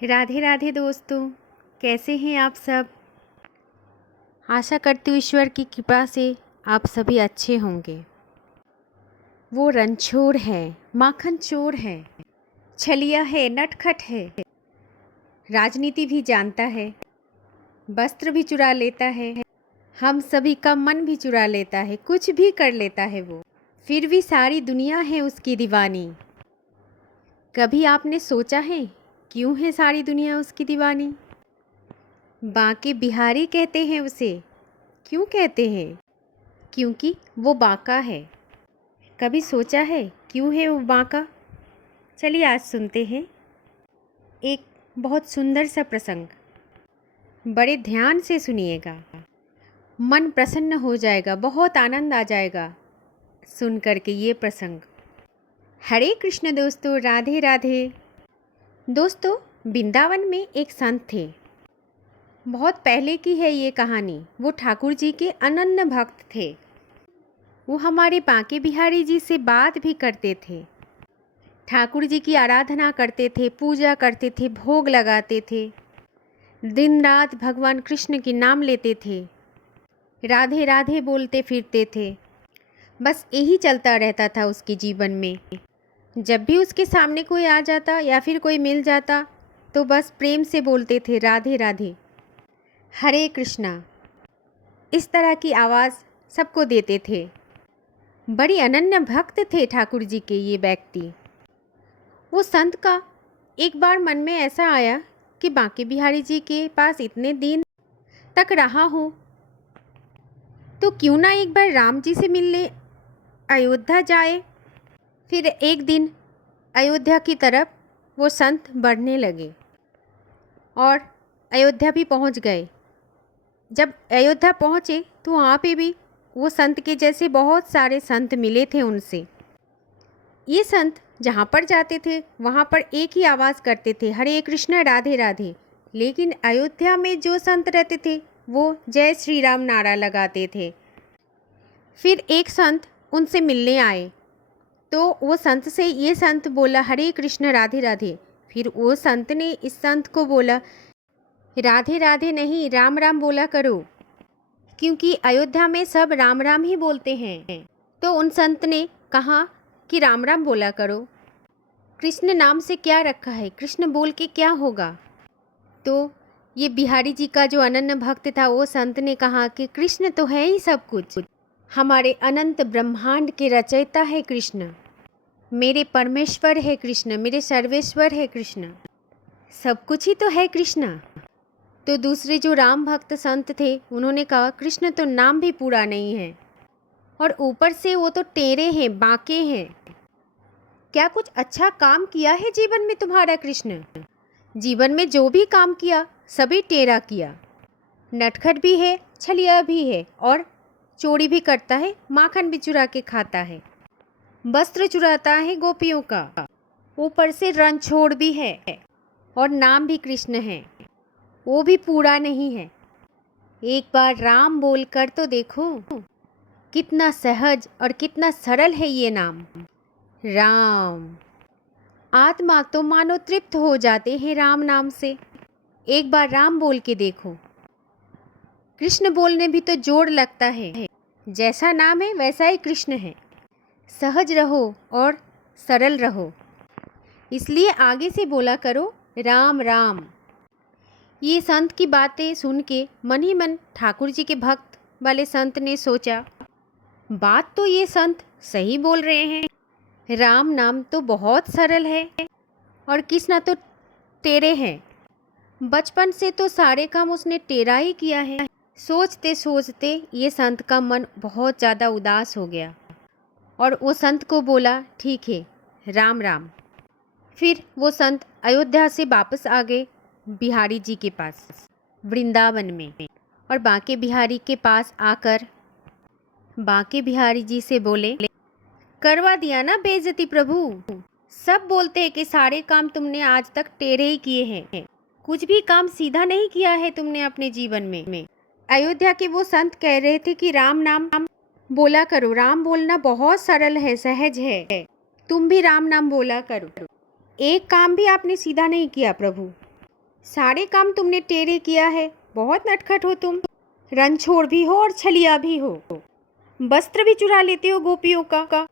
राधे राधे दोस्तों, कैसे हैं आप सब। आशा करती हूँ ईश्वर की कृपा से आप सभी अच्छे होंगे। वो रंछोड़ है, माखन चोर है, छलिया है, नटखट है, राजनीति भी जानता है, वस्त्र भी चुरा लेता है, हम सभी का मन भी चुरा लेता है, कुछ भी कर लेता है वो, फिर भी सारी दुनिया है उसकी दीवानी। कभी आपने सोचा है क्यों है सारी दुनिया उसकी दीवानी? बांके बिहारी कहते हैं उसे। क्यों कहते हैं? क्योंकि वो बांका है। कभी सोचा है क्यों है वो बांका? चलिए आज सुनते हैं एक बहुत सुंदर सा प्रसंग। बड़े ध्यान से सुनिएगा, मन प्रसन्न हो जाएगा, बहुत आनंद आ जाएगा सुन करके ये प्रसंग। हरे कृष्ण दोस्तों, राधे राधे। दोस्तों, वृंदावन में एक संत थे। बहुत पहले की है ये कहानी। वो ठाकुर जी के अनन्य भक्त थे। वो हमारे बांके बिहारी जी से बात भी करते थे, ठाकुर जी की आराधना करते थे, पूजा करते थे, भोग लगाते थे, दिन रात भगवान कृष्ण के नाम लेते थे, राधे राधे बोलते फिरते थे। बस यही चलता रहता था उसके जीवन में। जब भी उसके सामने कोई आ जाता या फिर कोई मिल जाता तो बस प्रेम से बोलते थे राधे राधे, हरे कृष्णा। इस तरह की आवाज़ सबको देते थे। बड़ी अनन्य भक्त थे ठाकुर जी के ये व्यक्ति। वो संत का एक बार मन में ऐसा आया कि बांके बिहारी जी के पास इतने दिन तक रहा हूँ तो क्यों ना एक बार राम जी से मिलने अयोध्या जाए। फिर एक दिन अयोध्या की तरफ वो संत बढ़ने लगे और अयोध्या भी पहुँच गए। जब अयोध्या पहुँचे तो वहाँ पे भी वो संत के जैसे बहुत सारे संत मिले थे उनसे। ये संत जहाँ पर जाते थे वहाँ पर एक ही आवाज़ करते थे, हरे कृष्ण राधे राधे। लेकिन अयोध्या में जो संत रहते थे वो जय श्री राम नारा लगाते थे। फिर एक संत उनसे मिलने आए तो वो संत से ये संत बोला हरे कृष्ण राधे राधे। फिर वो संत ने इस संत को बोला राधे राधे नहीं, राम राम बोला करो, क्योंकि अयोध्या में सब राम राम ही बोलते हैं। तो उन संत ने कहा कि राम राम बोला करो, कृष्ण नाम से क्या रखा है, कृष्ण बोल के क्या होगा। तो ये बिहारी जी का जो अनन्य भक्त था वो संत ने कहा कि कृष्ण तो है ही सब कुछ, हमारे अनंत ब्रह्मांड के रचयिता है कृष्ण, मेरे परमेश्वर है कृष्ण, मेरे सर्वेश्वर है कृष्ण, सब कुछ ही तो है कृष्ण। तो दूसरे जो राम भक्त संत थे उन्होंने कहा कृष्ण तो नाम भी पूरा नहीं है और ऊपर से वो तो टेढ़े हैं, बांके हैं। क्या कुछ अच्छा काम किया है जीवन में तुम्हारा कृष्ण? जीवन में जो भी काम किया सभी टेढ़ा किया। नटखट भी है, छलिया भी है और चोरी भी करता है, माखन भी चुरा के खाता है, वस्त्र चुराता है गोपियों का, ऊपर से रणछोड़ भी है और नाम भी कृष्ण है, वो भी पूरा नहीं है। एक बार राम बोल कर तो देखो, कितना सहज और कितना सरल है ये नाम राम। आत्मा तो मानो तृप्त हो जाते हैं राम नाम से। एक बार राम बोल के देखो। कृष्ण बोलने भी तो जोर लगता है, जैसा नाम है वैसा ही कृष्ण है। सहज रहो और सरल रहो, इसलिए आगे से बोला करो राम राम। ये संत की बातें सुन के मन ही मन ठाकुर जी के भक्त वाले संत ने सोचा बात तो ये संत सही बोल रहे हैं, राम नाम तो बहुत सरल है और कृष्णा तो टेढ़े हैं। बचपन से तो सारे काम उसने टेढ़ा ही किया है। सोचते सोचते ये संत का मन बहुत ज़्यादा उदास हो गया और वो संत को बोला ठीक है, राम राम। फिर वो संत अयोध्या से वापस आ गए बिहारी जी के पास वृंदावन में और बांके बिहारी के पास आकर बांके बिहारी जी से बोले करवा दिया ना बेइज्जती प्रभु। सब बोलते हैं कि सारे काम तुमने आज तक टेढ़े ही किए हैं, कुछ भी काम सीधा नहीं किया है तुमने अपने जीवन में। अयोध्या के वो संत कह रहे थे कि राम नाम बोला करो, राम बोलना बहुत सरल है, सहज है, तुम भी राम नाम बोला करो। एक काम भी आपने सीधा नहीं किया प्रभु। सारे काम तुमने टेढ़े किया है, बहुत नटखट हो तुम। रंछोड़ भी हो और छलिया भी हो, वस्त्र भी चुरा लेते हो गोपियों का।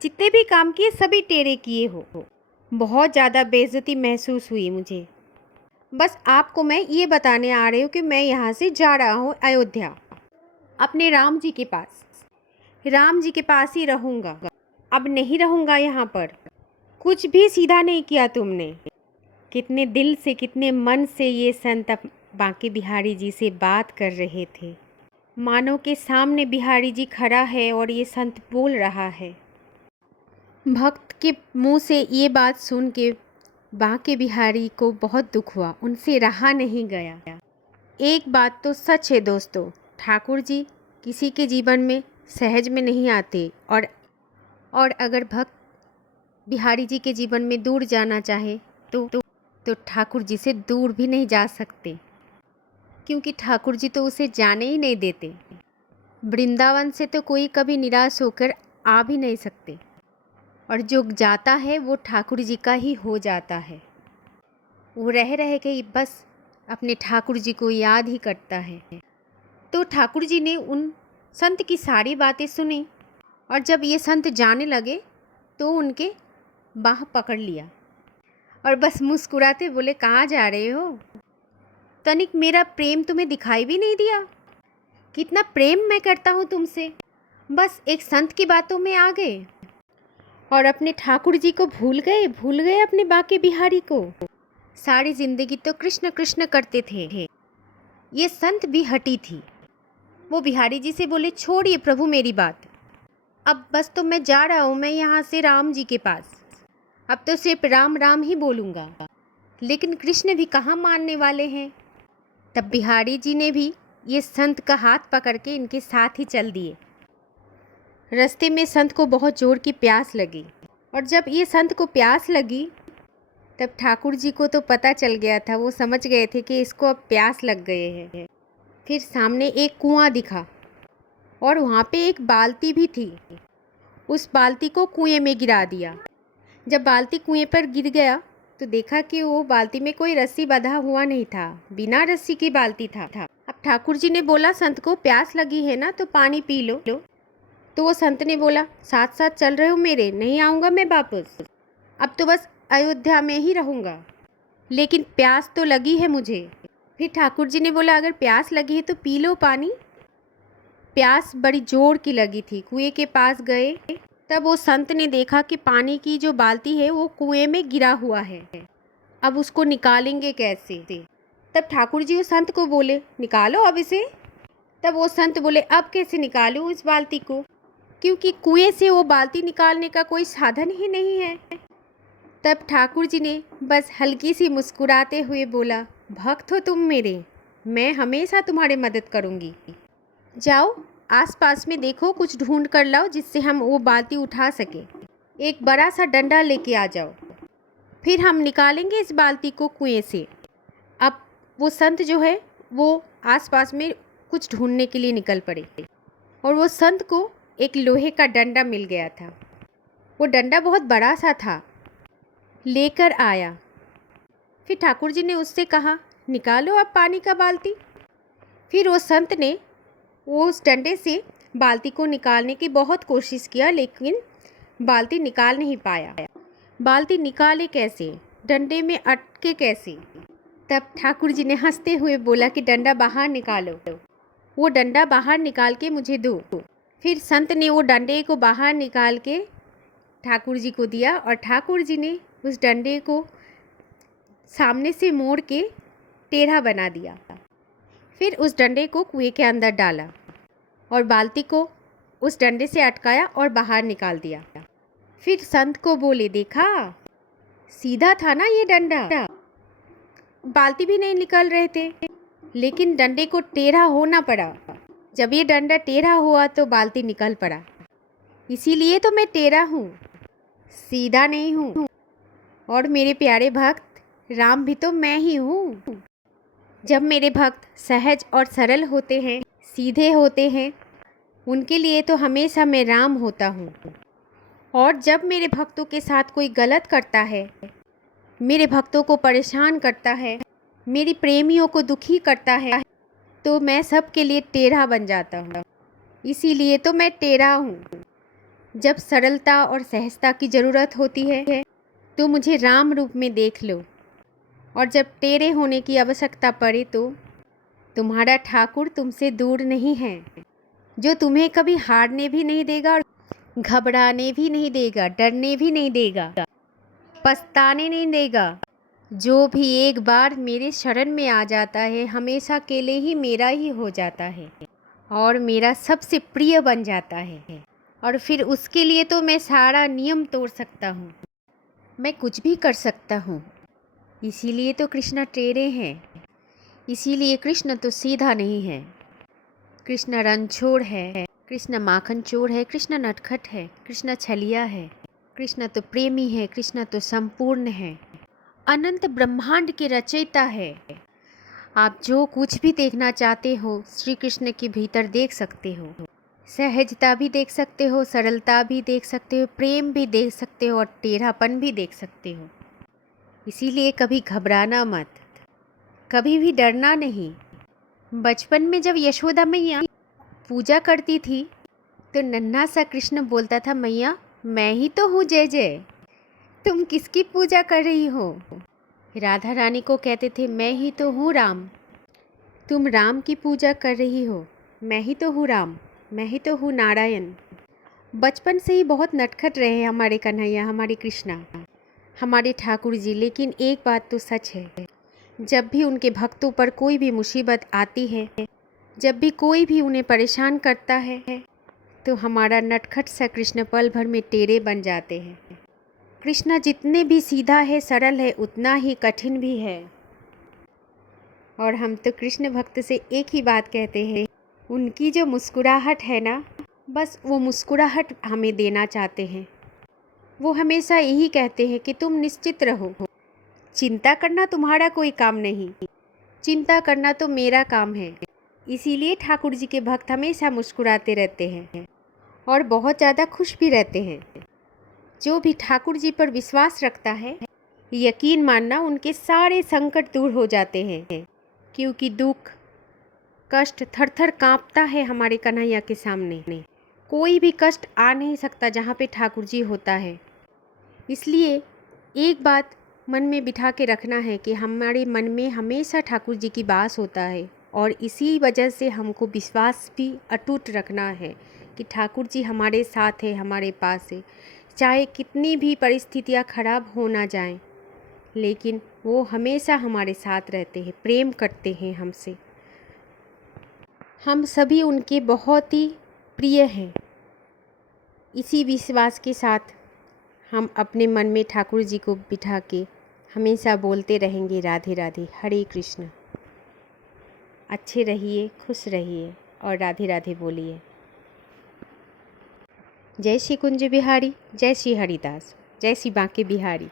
जितने भी काम किए सभी टेढ़े किए हो। बहुत ज़्यादा बेइज्जती महसूस हुई मुझे। बस आपको मैं ये बताने आ रही हूँ कि मैं यहाँ से जा रहा हूँ अयोध्या, अपने राम जी के पास। राम जी के पास ही रहूँगा, अब नहीं रहूँगा यहाँ पर। कुछ भी सीधा नहीं किया तुमने। कितने दिल से, कितने मन से ये संत बांके बिहारी जी से बात कर रहे थे, मानो के सामने बिहारी जी खड़ा है और ये संत बोल रहा है। भक्त के मुंह से ये बात सुन के बांके बिहारी को बहुत दुख हुआ, उनसे रहा नहीं गया। एक बात तो सच है दोस्तों, ठाकुर जी किसी के जीवन में सहज में नहीं आते, और अगर भक्त बिहारी जी के जीवन में दूर जाना चाहे तो ठाकुर जी से दूर भी नहीं जा सकते, क्योंकि ठाकुर जी तो उसे जाने ही नहीं देते। वृंदावन से तो कोई कभी निराश होकर आ भी नहीं सकते, और जो जाता है वो ठाकुर जी का ही हो जाता है। वो रह रह के बस अपने ठाकुर जी को याद ही करता है। तो ठाकुर जी ने उन संत की सारी बातें सुनी, और जब ये संत जाने लगे तो उनके बाह पकड़ लिया और बस मुस्कुराते बोले, कहाँ जा रहे हो? तनिक मेरा प्रेम तुम्हें दिखाई भी नहीं दिया? कितना प्रेम मैं करता हूँ तुमसे, बस एक संत की बातों में आ गए और अपने ठाकुर जी को भूल गए अपने बांके बिहारी को। सारी जिंदगी तो कृष्ण कृष्ण करते थे। ये संत भी हटी थी। वो बिहारी जी से बोले, छोड़िए प्रभु मेरी बात, अब बस तो मैं जा रहा हूँ, मैं यहाँ से राम जी के पास, अब तो सिर्फ राम राम ही बोलूँगा। लेकिन कृष्ण भी कहाँ मानने वाले हैं। तब बिहारी जी ने भी ये संत का हाथ पकड़ के इनके साथ ही चल दिए। रास्ते में संत को बहुत जोर की प्यास लगी, और जब ये संत को प्यास लगी तब ठाकुर जी को तो पता चल गया था, वो समझ गए थे कि इसको अब प्यास लग गए हैं। फिर सामने एक कुआं दिखा और वहाँ पे एक बाल्टी भी थी। उस बाल्टी को कुएं में गिरा दिया। जब बाल्टी कुएं पर गिर गया तो देखा कि वो बाल्टी में कोई रस्सी बंधा हुआ नहीं था, बिना रस्सी की बाल्टी था। अब ठाकुर जी ने बोला, संत को प्यास लगी है ना तो पानी पी लो। तो वो संत ने बोला, साथ साथ चल रहे हो मेरे, नहीं आऊँगा मैं वापस, अब तो बस अयोध्या में ही रहूँगा, लेकिन प्यास तो लगी है मुझे। फिर ठाकुर जी ने बोला, अगर प्यास लगी है तो पी लो पानी। प्यास बड़ी जोर की लगी थी। कुएं के पास गए, तब वो संत ने देखा कि पानी की जो बाल्टी है वो कुएं में गिरा हुआ है। अब उसको निकालेंगे कैसे? तब ठाकुर जी उस संत को बोले, निकालो अब इसे। तब वो संत बोले, अब कैसे निकालूं इस बाल्टी को, क्योंकि कुएं से वो बाल्टी निकालने का कोई साधन ही नहीं है। तब ठाकुर जी ने बस हल्की सी मुस्कुराते हुए बोला, भक्त हो तुम मेरे, मैं हमेशा तुम्हारी मदद करूंगी। जाओ आसपास में देखो, कुछ ढूंढ कर लाओ जिससे हम वो बाल्टी उठा सके। एक बड़ा सा डंडा लेके आ जाओ, फिर हम निकालेंगे इस बाल्टी को कुएं से। अब वो संत जो है वो आसपास में कुछ ढूंढने के लिए निकल पड़े, और वो संत को एक लोहे का डंडा मिल गया था। वो डंडा बहुत बड़ा सा था, लेकर आया। फिर ठाकुर जी ने उससे कहा, निकालो अब पानी का बाल्टी। फिर वो संत ने वो उस डंडे से बाल्टी को निकालने की बहुत कोशिश किया, लेकिन बाल्टी निकाल नहीं पाया। बाल्टी निकाले कैसे, डंडे में अटके कैसे? तब ठाकुर जी ने हंसते हुए बोला कि डंडा बाहर निकालो, वो डंडा बाहर निकाल के मुझे दो। फिर संत ने वो डंडे को बाहर निकाल के ठाकुर जी को दिया, और ठाकुर जी ने उस डंडे को सामने से मोड़ के टेढ़ा बना दिया। फिर उस डंडे को कुएं के अंदर डाला और बाल्टी को उस डंडे से अटकाया और बाहर निकाल दिया। फिर संत को बोले, देखा सीधा था ना ये डंडा, बाल्टी भी नहीं निकल रहे थे, लेकिन डंडे को टेढ़ा होना पड़ा। जब ये डंडा टेढ़ा हुआ तो बाल्टी निकल पड़ा, इसीलिए तो मैं टेढ़ा हूँ, सीधा नहीं हूँ। और मेरे प्यारे भक्त, राम भी तो मैं ही हूँ। जब मेरे भक्त सहज और सरल होते हैं, सीधे होते हैं, उनके लिए तो हमेशा मैं राम होता हूँ। और जब मेरे भक्तों के साथ कोई गलत करता है, मेरे भक्तों को परेशान करता है, मेरी प्रेमियों को दुखी करता है तो मैं सबके लिए टेढ़ा बन जाता हूँ। इसीलिए तो मैं टेढ़ा हूँ। जब सरलता और सहजता की ज़रूरत होती है तो मुझे राम रूप में देख लो, और जब टेढ़े होने की आवश्यकता पड़े तो तुम्हारा ठाकुर तुमसे दूर नहीं है, जो तुम्हें कभी हारने भी नहीं देगा और घबराने भी नहीं देगा, डरने भी नहीं देगा, पछताने नहीं देगा। जो भी एक बार मेरे शरण में आ जाता है हमेशा के लिए ही मेरा ही हो जाता है और मेरा सबसे प्रिय बन जाता है। और फिर उसके लिए तो मैं सारा नियम तोड़ सकता हूँ, मैं कुछ भी कर सकता हूँ। इसीलिए तो कृष्ण टेढ़े हैं, इसीलिए कृष्ण तो सीधा नहीं है। कृष्ण रणछोड़ है, कृष्ण माखन चोर है, कृष्ण नटखट है, कृष्ण छलिया है, कृष्ण तो प्रेमी है, कृष्ण तो संपूर्ण है, अनंत ब्रह्मांड के रचयिता है। आप जो कुछ भी देखना चाहते हो श्री कृष्ण के भीतर देख सकते हो। सहजता भी देख सकते हो, सरलता भी देख सकते हो, प्रेम भी देख सकते हो और टेढ़ापन भी देख सकते हो। इसीलिए कभी घबराना मत, कभी भी डरना नहीं। बचपन में जब यशोदा मैया पूजा करती थी तो नन्हा सा कृष्ण बोलता था, मैया मैं ही तो हूँ जय जय, तुम किसकी पूजा कर रही हो। राधा रानी को कहते थे, मैं ही तो हूँ राम, तुम राम की पूजा कर रही हो, मैं ही तो हूँ राम, मैं ही तो हूँ नारायण। बचपन से ही बहुत नटखट रहे हैं हमारे कन्हैया, हमारे कृष्णा, हमारे ठाकुर जी। लेकिन एक बात तो सच है, जब भी उनके भक्तों पर कोई भी मुसीबत आती है, जब भी कोई भी उन्हें परेशान करता है तो हमारा नटखट सा कृष्ण पल भर में टेढ़े बन जाते हैं। कृष्ण जितने भी सीधा है, सरल है, उतना ही कठिन भी है। और हम तो कृष्ण भक्त से एक ही बात कहते हैं, उनकी जो मुस्कुराहट है ना, बस वो मुस्कुराहट हमें देना चाहते हैं। वो हमेशा यही कहते हैं कि तुम निश्चित रहो, चिंता करना तुम्हारा कोई काम नहीं, चिंता करना तो मेरा काम है। इसीलिए ठाकुर जी के भक्त हमेशा मुस्कुराते रहते हैं और बहुत ज़्यादा खुश भी रहते हैं। जो भी ठाकुर जी पर विश्वास रखता है, यकीन मानना उनके सारे संकट दूर हो जाते हैं, क्योंकि दुख कष्ट थर थर काँपता है हमारे कन्हैया के सामने। कोई भी कष्ट आ नहीं सकता जहाँ पे ठाकुर जी होता है। इसलिए एक बात मन में बिठा के रखना है कि हमारे मन में हमेशा ठाकुर जी की वास होता है, और इसी वजह से हमको विश्वास भी अटूट रखना है कि ठाकुर जी हमारे साथ है, हमारे पास है। चाहे कितनी भी परिस्थितियाँ खराब हो ना जाएं, लेकिन वो हमेशा हमारे साथ रहते हैं, प्रेम करते हैं हमसे। हम सभी उनके बहुत ही प्रिय हैं। इसी विश्वास के साथ हम अपने मन में ठाकुर जी को बिठा के हमेशा बोलते रहेंगे, राधे राधे, हरे कृष्ण। अच्छे रहिए, खुश रहिए और राधे राधे बोलिए। जय श्री कुंज बिहारी, जय श्री हरिदास, जय श्री बांके बिहारी।